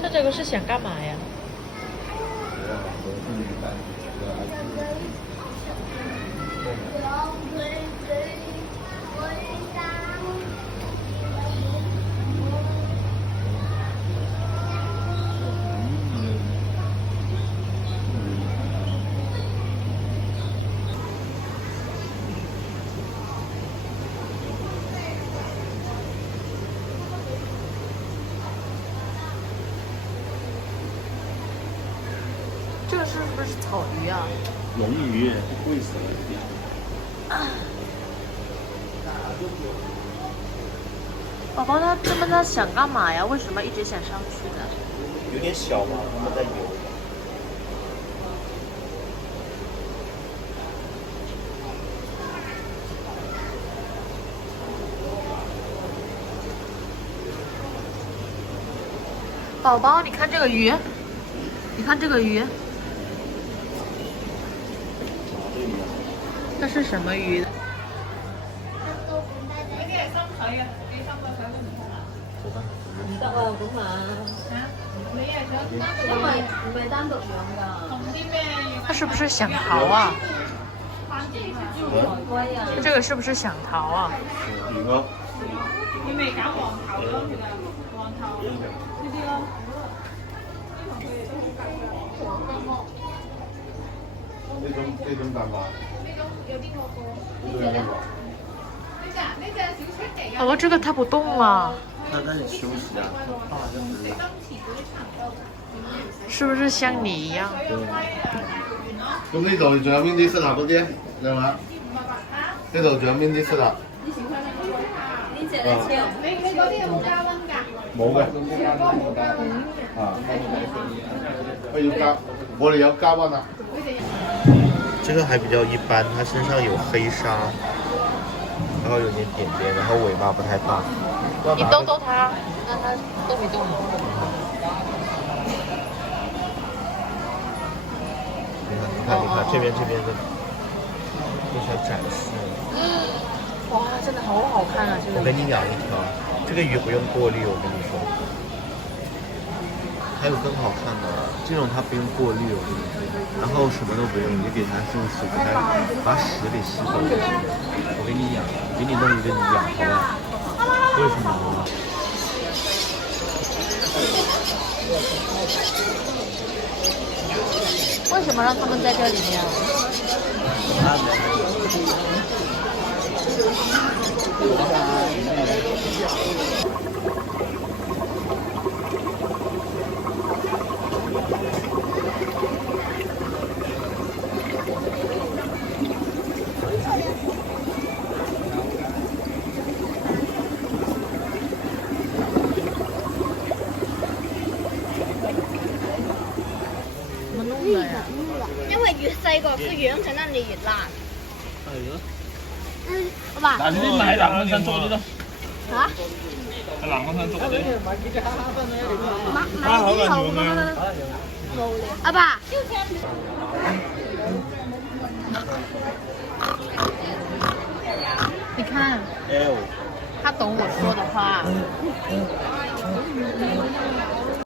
他这个是想干嘛呀？这个是不是草鱼啊？龙鱼贵死了。宝宝他想干嘛呀？为什么一直想上去呢？有点小嘛，他们在游。宝宝，你看这个鱼，你看这个鱼，这是什么鱼？唔得啊，咁啊，你係想因為唔係單獨養㗎。同啲咩？它是不是想逃啊？海龜啊，这个是不是想逃啊？魚咯。佢未搞黃頭咯，其實黃頭呢啲咯。呢種蛋白。呢種有邊個過？呢隻咧？呢隻小出嚟㗎。宝宝，这个它不动了，它在休息啊。是不是像你一样？咁呢度仲有邊啲適合嗰啲？兩下。呢度仲有邊啲適合？呢隻咧超。你嗰啲有冇加溫㗎？冇嘅。我要加，我哋有加溫啊。这个还比较一般，它身上有黑纱，然后有点点点，然后尾巴不太大。你逗逗它，让它动一动。你看，这边的，这小展示。哇，真的好好看啊！这个。我给你养一条，这个鱼不用过滤，我跟你说。还有更好看的，这种它不用过滤，我跟你说。然后什么都不用，你就给它用水给它把屎给吸走就行。我给你养，给你弄一个你养，好不好？为什么呢？为什么让他们在这里面？怎么弄的呀？因為越細個個樣就得你越爛。係咯。阿爸。嗱，呢啲咪喺南灣山捉嗰啲咯。嚇？喺南灣山捉嗰啲。買之後咁樣。阿爸。你看， L。他懂我说的话。